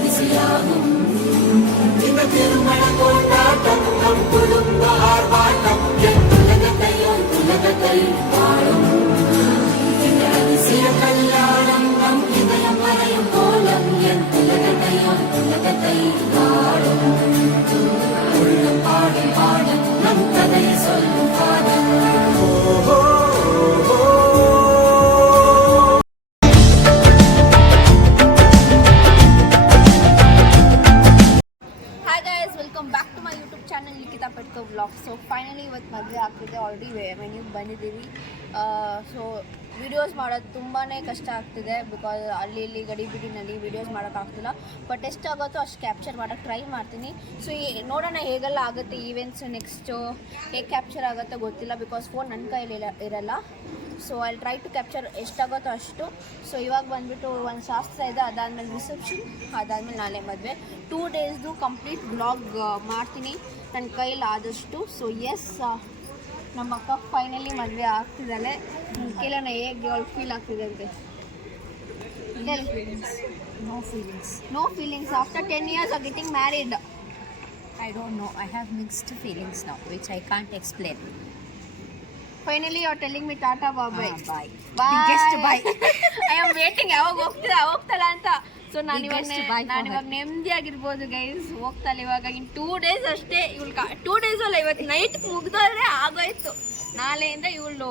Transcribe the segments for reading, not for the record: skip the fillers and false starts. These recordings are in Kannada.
பிசியாகும் இந்த திருமண கொண்டாட்டம் நம் குடும்ப ஆர்ப்பாட்டம் என் உலகத்தை வாழும் இந்த அதிசய கல்யாணம் நம் இதயம் வரையும் கோலம் என் உலகத்தை வாழும் உள்ளம் பாடும் பாடும் நம் கதையை சொல்லும் பாடம். ಸೊ ಫೈನಲಿ ಇವತ್ತು ಮದುವೆ ಆಗ್ತಿದೆ. ಆಲ್ರೆಡಿ ವೆನ್ಯೂಗೆ ಬಂದಿದ್ದೀವಿ. ಸೊ ವೀಡಿಯೋಸ್ ಮಾಡೋದು ತುಂಬಾ ಕಷ್ಟ ಆಗ್ತಿದೆ ಬಿಕಾಸ್ ಅಲ್ಲಿ ಇಲ್ಲಿ ಗಡಿಬಿಡಿನಲ್ಲಿ ವೀಡಿಯೋಸ್ ಮಾಡೋಕ್ಕಾಗ್ತಿಲ್ಲ. ಬಟ್ ಎಷ್ಟಾಗುತ್ತೋ ಅಷ್ಟು ಕ್ಯಾಪ್ಚರ್ ಮಾಡೋಕ್ಕೆ ಟ್ರೈ ಮಾಡ್ತೀನಿ. ಸೊ ನೋಡೋಣ ಹೇಗೆಲ್ಲ ಆಗುತ್ತೆ ಈವೆಂಟ್ಸು. ನೆಕ್ಸ್ಟು ಹೇಗೆ ಕ್ಯಾಪ್ಚರ್ ಆಗುತ್ತೋ ಗೊತ್ತಿಲ್ಲ ಬಿಕಾಸ್ ಫೋನ್ ನನ್ನ ಕೈಯಲ್ಲಿ ಇರಲ್ಲ. So I try to capture ಎಷ್ಟಾಗುತ್ತೋ ಅಷ್ಟು. ಸೊ ಇವಾಗ ಬಂದುಬಿಟ್ಟು ಒಂದು ಶಾಸ್ತ್ರ ಇದೆ, ಅದಾದಮೇಲೆ ರಿಸೆಪ್ಷನ್, ಅದಾದಮೇಲೆ ನಾಳೆ ಮದುವೆ. 2 ಡೇಸ್ದು ಕಂಪ್ಲೀಟ್ ಬ್ಲಾಗ್ ಮಾಡ್ತೀನಿ ನನ್ನ ಕೈಯಲ್ಲಿ ಆದಷ್ಟು. ಸೊ ಎಸ್, ನಮ್ಮ ಅಕ್ಕ ಫೈನಲಿ ಮದುವೆ ಆಗ್ತಿದ್ದಾಳೆ. ಕೇಳೋಣ ಹೇಗೆ ಅವಳು ಫೀಲ್ ಆಗ್ತಿದೆ ಅಂತೆ. No feelings after 10 years of getting married. I don't know. I have mixed feelings now, which I can't explain. Finally, you're telling me tata bye. Bye. Biggest bye. I am waiting. ಯಾವಾಗ ಹೋಗ್ತಲ್ಲ ಅಂತ. ಸೊ ನಾನು ಇವಾಗ ನೆಮ್ಮದಿಯಾಗಿರ್ಬೋದು ಗೈಸ್. ಹೋಗ್ತಲ್ಲ ಇವಾಗ ಇನ್ನು 2 days ಅಷ್ಟೇ. ಇವಳು 2 days ಅಲ್ಲ, ಇವತ್ತು ನೈಟ್ ಮುಗ್ದೋದ್ರೆ ಆಗೋಯ್ತು. ನಾಳೆಯಿಂದ ಇವಳು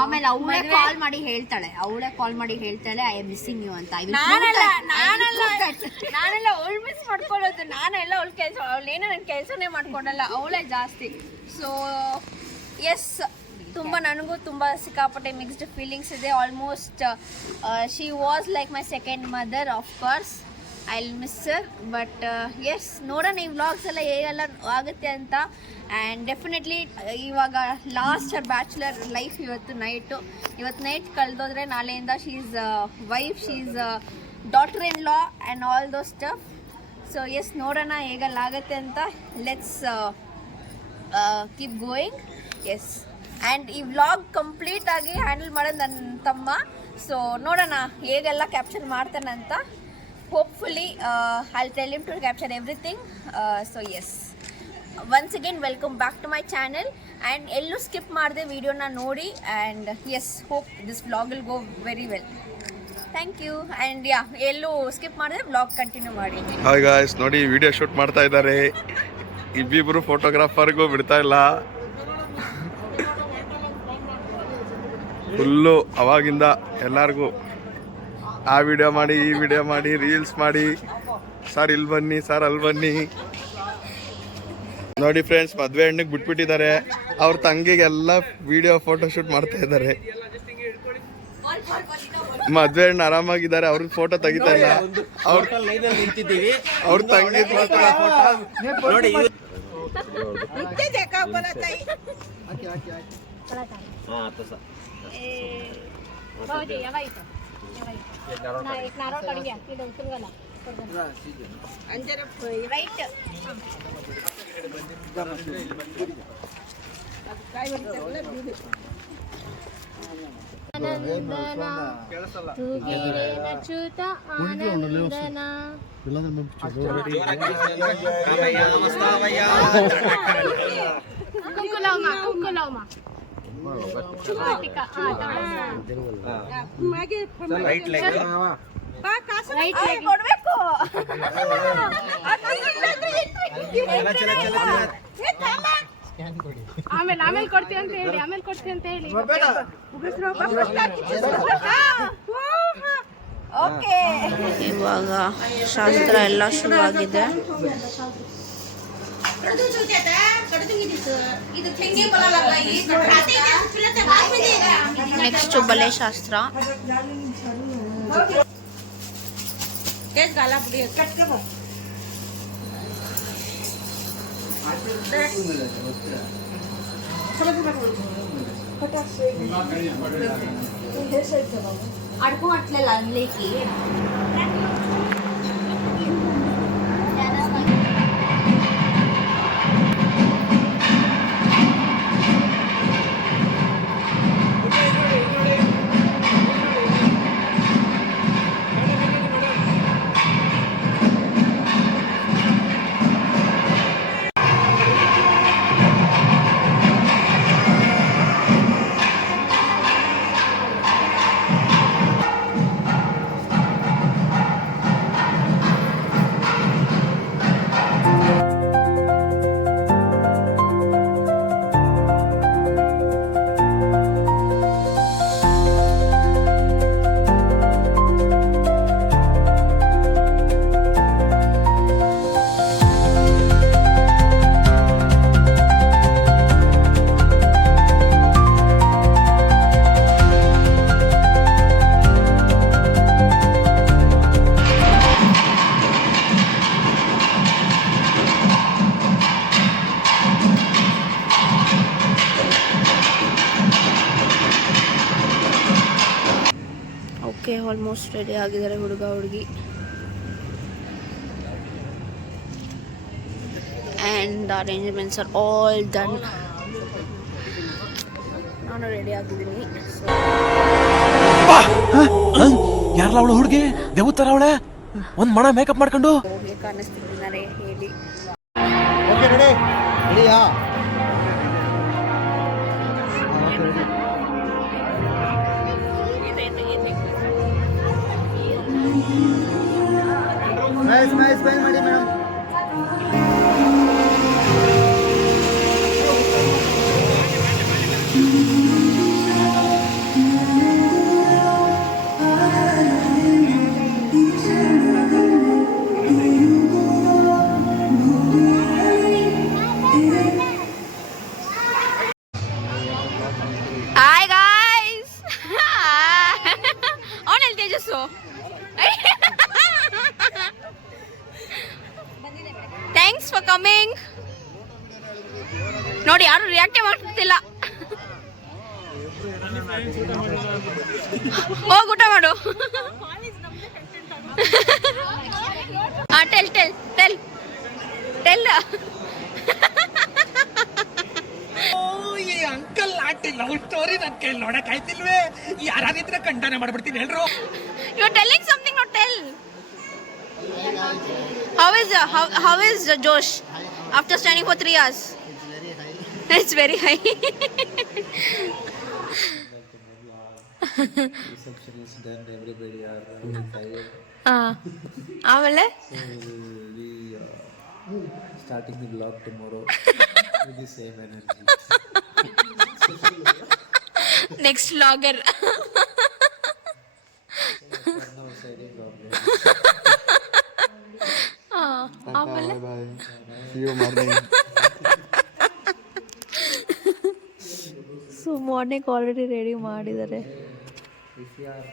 ಆಮೇಲೆ ಅವಳೇ ಕಾಲ್ ಮಾಡಿ ಹೇಳ್ತಾಳೆ ಐ ಆಮ್ ಮಿಸ್ಸಿಂಗ್ ಯು ಅಂತ. ನಾನೆಲ್ಲ ಅವಳು ಮಿಸ್ ಮಾಡ್ಕೊಳ್ಳೋದು. ನಾನೆಲ್ಲ ಅವಳ ಕೆಲಸ, ಅವಳೇನೋ ನನ್ನ ಕೆಲಸನೇ ಮಾಡ್ಕೊಂಡಲ್ಲ, ಅವಳೇ ಜಾಸ್ತಿ. ಸೊ ಎಸ್, ನನಗೂ ತುಂಬ ಸಿಕ್ಕಾಪಟ್ಟೆ ಮಿಕ್ಸ್ಡ್ ಫೀಲಿಂಗ್ಸ್ ಇದೆ. Almost she was like my second mother. Of course I will miss her. But yes, ನೋಡೋಣ ಈ ವ್ಲಾಗ್ಸ್ ಎಲ್ಲ ಹೇಗೆಲ್ಲ ಆಗುತ್ತೆ ಅಂತ. ಆ್ಯಂಡ್ ಡೆಫಿನೆಟ್ಲಿ ಇವಾಗ ಲಾಸ್ಟ್ ಬ್ಯಾಚುಲರ್ ಲೈಫ್ ಇವತ್ತು ನೈಟ್ ಕಳೆದೋದ್ರೆ ನಾಳೆಯಿಂದ she is wife, she is daughter in law and all those stuff. So yes, ನೋಡೋಣ ಹೇಗೆಲ್ಲ ಆಗುತ್ತೆ ಅಂತ. Let's keep going. Yes, and ಈ ವ್ಲಾಗ್ ಕಂಪ್ಲೀಟಾಗಿ ಹ್ಯಾಂಡಲ್ ಮಾಡೋದು ನನ್ನ ತಮ್ಮ. ಸೊ ನೋಡೋಣ ಹೇಗೆಲ್ಲ ಕ್ಯಾಪ್ಚರ್ ಮಾಡ್ತಾನಂತ. Hopefully I will tell him to capture everything. So yes, once again welcome back to my channel. And ಎಲ್ಲೂ ಸ್ಕಿಪ್ ಮಾಡಿದೆ ವಿಡಿಯೋನ ನೋಡಿ. And yes, hope this vlog will go very well. Thank you. And ಎಲ್ಲೂ ಸ್ಕಿಪ್ ಮಾಡಿದೆ ವ್ಲಾಗ್ ಕಂಟಿನ್ಯೂ ಮಾಡಿ. ಹಾಯ್ ಗಾಯ್ಸ್, ನೋಡಿ ವಿಡಿಯೋ ಶೂಟ್ ಮಾಡ್ತಾ ಇದ್ದಾರೆ. ಇಬ್ಬಿಬ್ರು ಫೋಟೋಗ್ರಾಫರ್ಗೂ ಬಿಡ್ತಾ ಇಲ್ಲ. ಫುಲ್ಲು ಅವಾಗಿಂದ ಎಲ್ಲರಿಗೂ ಆ ವಿಡಿಯೋ ಮಾಡಿ, ಈ ವಿಡಿಯೋ ಮಾಡಿ, ರೀಲ್ಸ್ ಮಾಡಿ, ಸರ್ ಇಲ್ಲಿ ಬನ್ನಿ, ಸರ್ ಅಲ್ಲಿ ಬನ್ನಿ. ನೋಡಿ ಫ್ರೆಂಡ್ಸ್, ಮದುವೆ ಹೆಣ್ಣಿಗೆ ಬಿಟ್ಬಿಟ್ಟಿದ್ದಾರೆ. ಅವ್ರ ತಂಗಿಗೆಲ್ಲ ವಿಡಿಯೋ ಫೋಟೋ ಶೂಟ್ ಮಾಡ್ತಾ ಇದ್ದಾರೆ. ಮದುವೆ ಹೆಣ್ಣು ಆರಾಮಾಗಿದ್ದಾರೆ, ಅವ್ರ ಫೋಟೋ ತೆಗಿತಾ ಇಲ್ಲ. ಅವ್ರ ತಂಗಿ ನೋಡಿ. ಆಮೇಲೆ ಕೊಡ್ತೀವಿ ಅಂತ ಹೇಳಿ. ಓಕೆ, ಇವಾಗ ಶಾಸ್ತ್ರ ಎಲ್ಲ ಶುರುವಾಗಿದೆ. ನೆಕ್ಸ್ಟ್ ಬಲೆ ಶಾಸ್ತ್ರ. అడుగు అట్లా అందులోకి ಆಲ್ಮೋಸ್ಟ್ ರೆಡಿ ಆಗಿದ್ದಾರೆ ಹುಡುಗ ಹುಡುಗಿ. And the arrangements are all done. ನಾನು ರೆಡಿ ಆಗಿದ್ದೀನಿ. ಯಾರಲ್ಲ ಅವಳು ಹುಡುಗಿ ದೇವತರ ಅವಳೆ ಒಂದ್ ಮಣ ಮೇಕಪ್ ಮಾಡ್ಕೊಂಡು ಹೇಗೆ ಕಾಣಿಸ್ತಿದ್ದಾರೆ ಹೇಳಿ. Hi guys. ಅವನಲ್ಲಿ ತೇಜಸ್ಸು. Thanks for coming. ನೋಡಿ ಯಾರು ರಿಯಾಕ್ಟೇ ಮಾಡ್ತಿಲ್ಲ. ಹೋಗಿ ಊಟ ಮಾಡು. Tell tell tell tell. Uncle aunty love story ನನ್ ಕೈಲಿ ನೋಡಕ್ ಆಯ್ತಿಲ್ವೇ? ಯಾರಿದ್ರೆ ಕಂಡನೆ ಮಾಡ್ಬಿಡ್ತೀನಿ ಹೇಳ್ರು. You are telling something. Not tell. How is Josh after standing for 3 hours? It's very high. Reception is done. Everybody are tired. ಆಮೇಲೆ We starting the vlog tomorrow with the same energy. Next vlogger. No side problem. ಆಮೇಲೆ See you morning. So morning already ready ಮಾಡಿದ್ದಾರೆ. If you are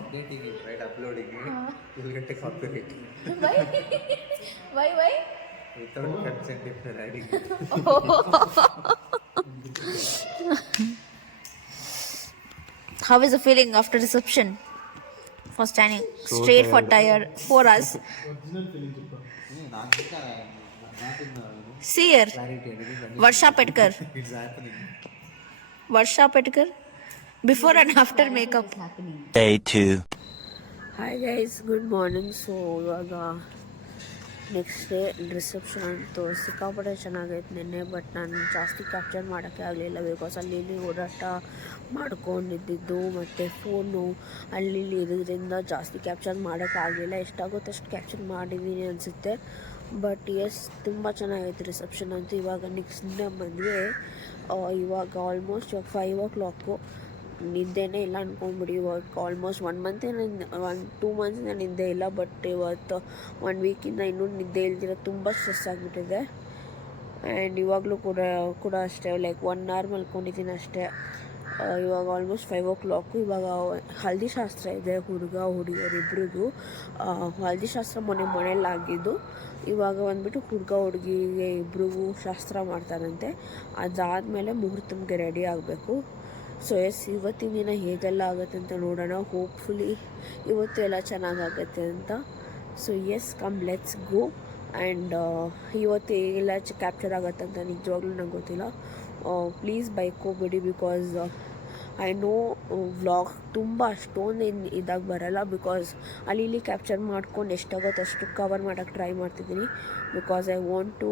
updating it, right, uploading it, you will get a copyright why without consent if you are adding it. How is the feeling after reception? For standing straight for tired 4 hours. See here. Varsha Petkar. It's happening. Varsha Petkar. Before and after makeup. Day 2. Hi guys, good morning. So ಇವಾಗ ನೆಕ್ಸ್ಟ್ ಡೇ ರಿಸೆಪ್ಷನ್ ಅಂತೂ ಸಿಕ್ಕಾಪಟ್ಟೆ ಚೆನ್ನಾಗೈತೆ ನಿನ್ನೆ. ಬಟ್ ನಾನು ಜಾಸ್ತಿ ಕ್ಯಾಪ್ಚರ್ ಮಾಡೋಕ್ಕೆ ಆಗಲಿಲ್ಲ ಬಿಕಾಸ್ ಅಲ್ಲಿ ಇಲ್ಲಿ ಓಡಾಟ ಮಾಡ್ಕೊಂಡಿದ್ದು ಮತ್ತು ಫೋನು ಅಲ್ಲಿ ಇರೋದ್ರಿಂದ ಜಾಸ್ತಿ ಕ್ಯಾಪ್ಚರ್ ಮಾಡೋಕ್ಕಾಗಲಿಲ್ಲ. ಎಷ್ಟಾಗುತ್ತೆ ಅಷ್ಟು ಕ್ಯಾಪ್ಚರ್ ಮಾಡಿದ್ದೀನಿ ಅನಿಸುತ್ತೆ. ಬಟ್ ಎಸ್ ತುಂಬ ಚೆನ್ನಾಗೈತೆ ರಿಸೆಪ್ಷನ್ ಅಂತೂ. ಇವಾಗ ನೆಕ್ಸ್ಟ್ ದಿನ ಮದುವೆ. ಇವಾಗ ಆಲ್ಮೋಸ್ಟ್ 5 o'clock. ನಿದ್ದೆನೇ ಇಲ್ಲ ಅಂದ್ಕೊಂಡ್ಬಿಡಿ. ಇವಾಗ ಆಲ್ಮೋಸ್ಟ್ 1 month 2 months ನಿದ್ದೆ ಇಲ್ಲ. ಬಟ್ ಇವತ್ತು 1 weekಯಿಂದ ಇನ್ನೂ ನಿದ್ದೆ ಇಲ್ದಿರೋ ತುಂಬ ಸ್ಟ್ರೆಸ್ ಆಗಿಬಿಟ್ಟಿದೆ. ಆ್ಯಂಡ್ ಇವಾಗಲೂ ಕೂಡ ಅಷ್ಟೇ ಲೈಕ್ 1 hour ಮಲ್ಕೊಂಡಿದ್ದೀನಿ ಅಷ್ಟೇ. ಇವಾಗ ಆಲ್ಮೋಸ್ಟ್ 5 o'clock. ಇವಾಗ ಹಲ್ದಿ ಶಾಸ್ತ್ರ ಇದೆ ಹುಡುಗ ಹುಡುಗಿಯರಿಬ್ರಿಗೂ. ಹಲ್ದಿ ಶಾಸ್ತ್ರ ಮನೇಲಿ ಆಗಿದ್ದು. ಇವಾಗ ಬಂದ್ಬಿಟ್ಟು ಹುಡುಗ ಹುಡುಗಿಗೆ ಇಬ್ರಿಗೂ ಶಾಸ್ತ್ರ ಮಾಡ್ತಾರಂತೆ. ಅದಾದಮೇಲೆ ಮುಹೂರ್ತಮ್ಗೆ ರೆಡಿ ಆಗಬೇಕು. ಸೊ ಎಸ್ ಇವತ್ತಿನ ದಿನ ಹೇಗೆಲ್ಲ ಆಗುತ್ತೆ ಅಂತ ನೋಡೋಣ. ಹೋಪ್ಫುಲಿ ಇವತ್ತು ಎಲ್ಲ ಚೆನ್ನಾಗಾಗತ್ತೆ ಅಂತ. So yes come let's go. And ಇವತ್ತು ಹೇಗೆಲ್ಲ ಕ್ಯಾಪ್ಚರ್ ಆಗುತ್ತೆ ಅಂತ ನಿಜವಾಗ್ಲೂ ನಂಗೆ ಗೊತ್ತಿಲ್ಲ. ಪ್ಲೀಸ್ ಬೈಕೋಬೇಡಿ ಬಿಕಾಸ್ ಐ ನೋ ವ್ಲಾಗ್ ತುಂಬ ಅಷ್ಟೊಂದು ಇದಾಗಿ ಬರೋಲ್ಲ. ಬಿಕಾಸ್ ಅಲ್ಲಿ ಇಲ್ಲಿ ಕ್ಯಾಪ್ಚರ್ ಮಾಡ್ಕೊಂಡು ಎಷ್ಟಾಗುತ್ತೆ ಅಷ್ಟು ಕವರ್ ಮಾಡೋಕ್ಕೆ ಟ್ರೈ ಮಾಡ್ತಿದ್ದೀನಿ. Because I want to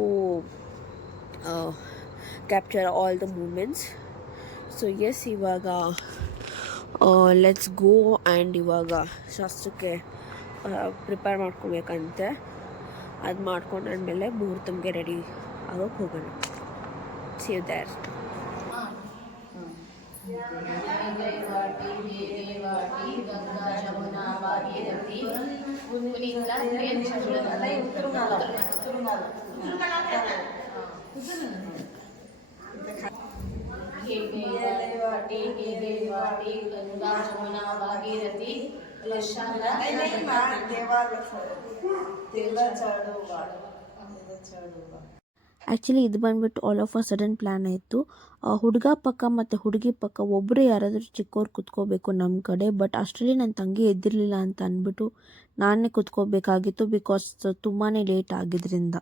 capture all the moments. So yes ಇವಾಗ ಲೆಟ್ಸ್ ಗೋ. ಆ್ಯಂಡ್ ಇವಾಗ ಶಾಸ್ತ್ರಕ್ಕೆ ಪ್ರಿಪೇರ್ ಮಾಡ್ಕೋಬೇಕಂತೆ. ಅದು ಮಾಡ್ಕೊಂಡಾದ್ಮೇಲೆ ಮುಹೂರ್ತಮ್ಗೆ ರೆಡಿ ಆಗೋಕ್ಕೆ ಹೋಗೋಣ. See you there. ಆ್ಯಕ್ಚುಲಿ ಇದು ಬಂದುಬಿಟ್ಟು all of a sudden plan ಆಯಿತು. ಹುಡುಗ ಪಕ್ಕ ಮತ್ತು ಹುಡುಗಿ ಪಕ್ಕ ಒಬ್ಬರೇ ಯಾರಾದರೂ ಚಿಕ್ಕವ್ರು ಕುತ್ಕೋಬೇಕು ನಮ್ಮ ಕಡೆ. ಬಟ್ ಅಷ್ಟರಲ್ಲಿ ನನ್ನ ತಂಗಿ ಎದ್ದಿರಲಿಲ್ಲ ಅಂತ ಅಂದ್ಬಿಟ್ಟು ನಾನೇ ಕುತ್ಕೋಬೇಕಾಗಿತ್ತು, ಬಿಕಾಸ್ ತುಂಬಾ ಲೇಟ್ ಆಗಿದ್ದರಿಂದ.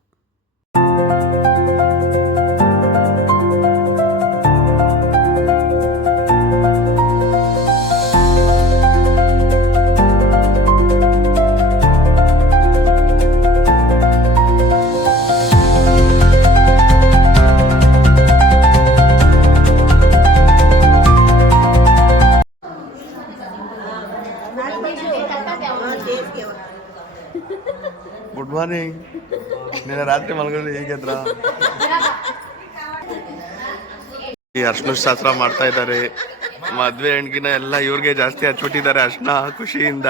Good morning. ನಿನ್ನೆ ರಾತ್ರಿ ಮಲಗಿದ್ರೆ ಹೇಗಿದ್ರ? ಈ ಅರ್ಶಿನ ಶಾಸ್ತ್ರ ಮಾಡ್ತಾ ಇದ್ದಾರೆ. ಮದ್ವೆ ಹೆಣ್ಗಿನ ಎಲ್ಲ ಇವ್ರಿಗೆ ಜಾಸ್ತಿ ಹಚ್ಬಿಟ್ಟಿದ್ದಾರೆ ಅರ್ಶಿನ ಖುಷಿಯಿಂದ.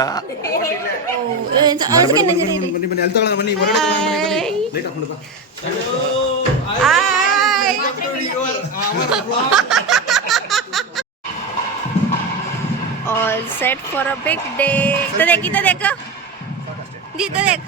All set for a big day. इधर देख इधर देख.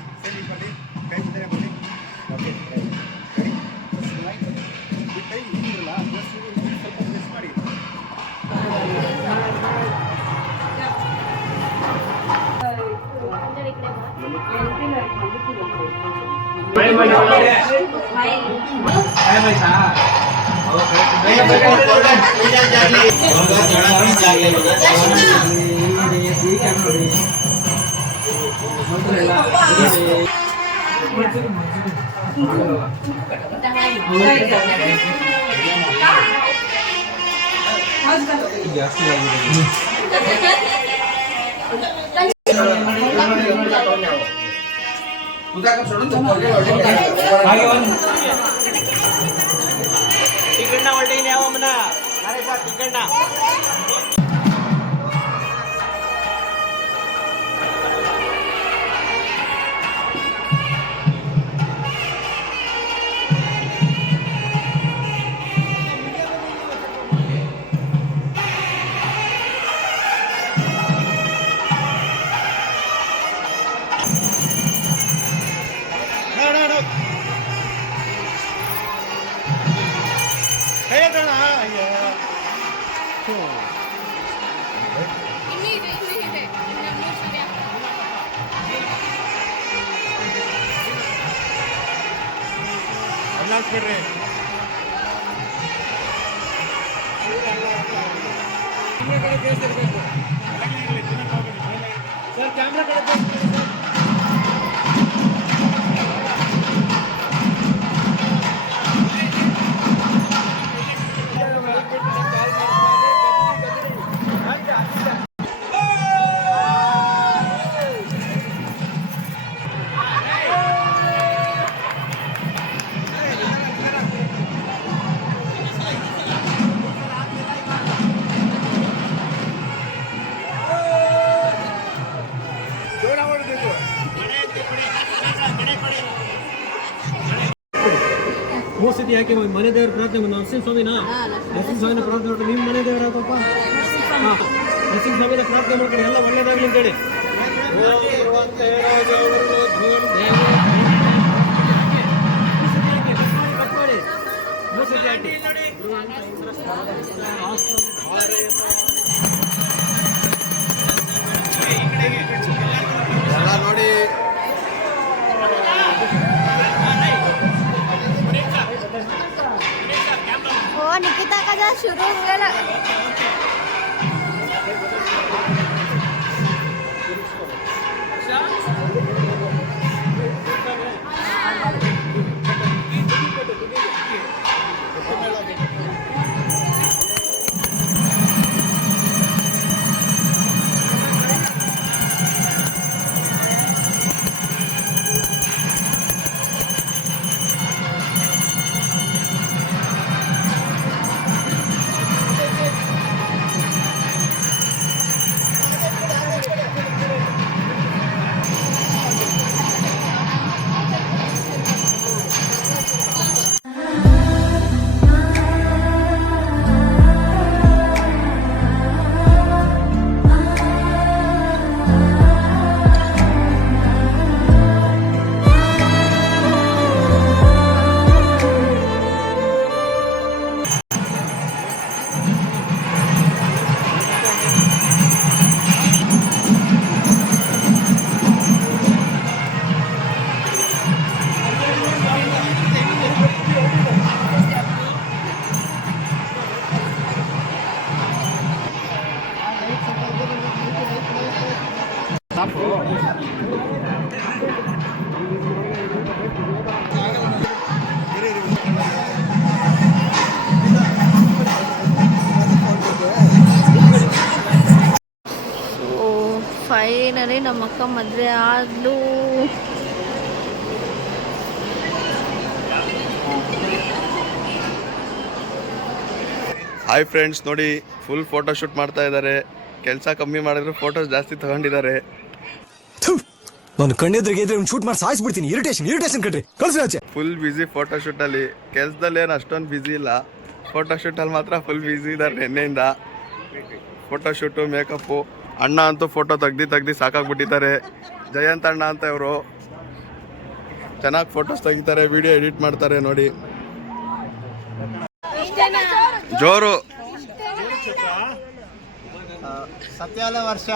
ಮೂರ್ತಿ ಯಾಕೆ ಮನೆ ದೇವ್ರ ಪ್ರಾರ್ಥನೆ ನರಸಿಂಹ ಸ್ವಾಮಿನ ಪ್ರಾರ್ಥನೆ ಮಾಡ್ರಿ. ನಿಮ್ಮ ಮನೆ ದೇವ್ರ ಯಾಕಪ್ಪ? ನರಸಿಂಹ ಸ್ವಾಮಿನ ಪ್ರಾರ್ಥನೆ ಮಾಡ್ರಿ, ಎಲ್ಲ ಒಳ್ಳೇದಾಗ್ಲಿ ಅಂತೇಳಿ. ನೋಡಿ निकिता का जा शुरू हो गया. ಸೊ ಫೈನಲಿ ನಮ್ಮ ಅಕ್ಕ ಮದುವೆ ಆದ್ಲು. ಹಾಯ್ ಫ್ರೆಂಡ್ಸ್, ನೋಡಿ ಫುಲ್ ಫೋಟೋ ಶೂಟ್ ಮಾಡ್ತಾ ಇದ್ದಾರೆ. ಕೆಲಸ ಕಮ್ಮಿ ಮಾಡಿದ್ರು ಫೋಟೋಸ್ ಜಾಸ್ತಿ ತಗೊಂಡಿದ್ದಾರೆ. ನಾನು ಕಣ್ಣೆದ್ರಿಗೆ ಇದ್ರೆ ಶೂಟ್ ಮಾಡಿ ಸಾಯಿಸ್ಬಿಡ್ತೀನಿ. ಇರಿಟೇಷನ್ ಕಟ್ರಿ ಕಳ್ಸಿ. ಫುಲ್ ಬ್ಯುಸಿ ಫೋಟೋ ಶೂಟಲ್ಲಿ. ಕೆಲಸದಲ್ಲಿ ಏನು ಅಷ್ಟೊಂದು ಬ್ಯುಸಿ ಇಲ್ಲ, ಫೋಟೋ ಶೂಟಲ್ಲಿ ಮಾತ್ರ ಫುಲ್ ಬ್ಯುಸಿ ಇದ್ದಾರೆ ನಿನ್ನೆಯಿಂದ. Photo shoot, makeup. ಅಣ್ಣ ಅಂತೂ ಫೋಟೋ ತೆಗ್ದು ಸಾಕಾಗ್ಬಿಟ್ಟಿದ್ದಾರೆ. ಜಯಂತ್ ಅಣ್ಣ ಅಂತ ಇವರು ಚೆನ್ನಾಗಿ ಫೋಟೋಸ್ ತೆಗಿತಾರೆ, ವಿಡಿಯೋ ಎಡಿಟ್ ಮಾಡ್ತಾರೆ. ನೋಡಿ ಜೋರು. ಸತ್ಯಾಲ ವರ್ಷ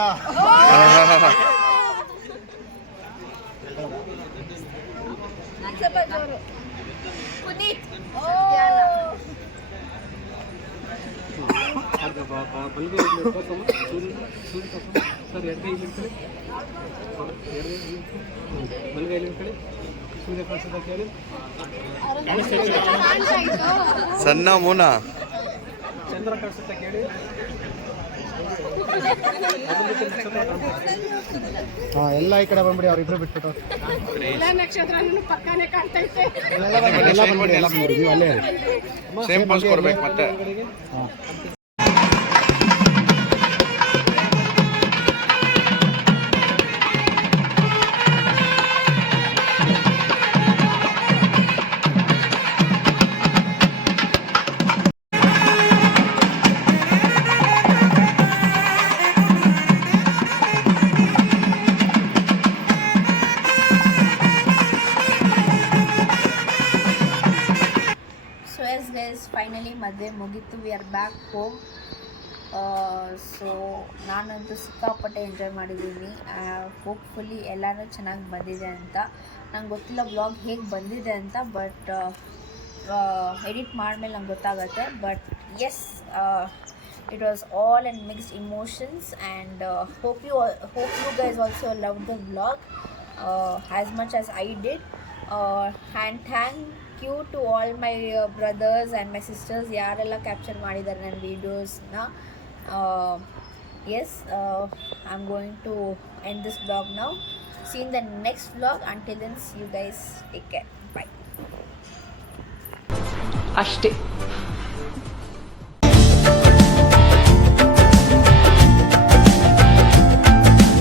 ಸಣ್ಣ ಮೂನ ಚಂದ್ರ ಕಳ್ಸುತ್ತೆ ಕೇಳಿ. ಎಲ್ಲ ಈ ಕಡೆ ಬಂದ್ಬಿಡಿ, ಅವ್ರಿಬ್ರು ಬಿಟ್ಬಿಟ್ಟು ಸೇಮ್ ಪೋಸ್ ಕೊಡ್ಬೇಕು ಮತ್ತೆ. ಫೈನಲಿ ಮದುವೆ ಮುಗೀತು. We are back home. So ನಾನಂತೂ ಸಿಕ್ಕಾಪಟ್ಟೆ ಎಂಜಾಯ್ ಮಾಡಿದ್ದೀನಿ. ಹೋಪ್ಫುಲಿ ಎಲ್ಲನೂ ಚೆನ್ನಾಗಿ ಬಂದಿದೆ ಅಂತ. ನಂಗೆ ಗೊತ್ತಿಲ್ಲ ವ್ಲಾಗ್ ಹೇಗೆ ಬಂದಿದೆ ಅಂತ, ಬಟ್ ಎಡಿಟ್ ಮಾಡಿದ್ಮೇಲೆ ನಂಗೆ ಗೊತ್ತಾಗುತ್ತೆ. But yes, it was all in mixed emotions, and hope you guys also loved the vlog as much as I did. And thank you to all my brothers and my sisters ಯಾರೆಲ್ಲ ಕ್ಯಾಪ್ಚರ್ ಮಾಡಿದ್ದಾರೆ ನನ್ನ ವೀಡಿಯೋಸ್ನ. yes, I'm going to end this vlog now. See you in the next vlog. Until then, see you guys. Take care. Bye. ಅಷ್ಟೇ.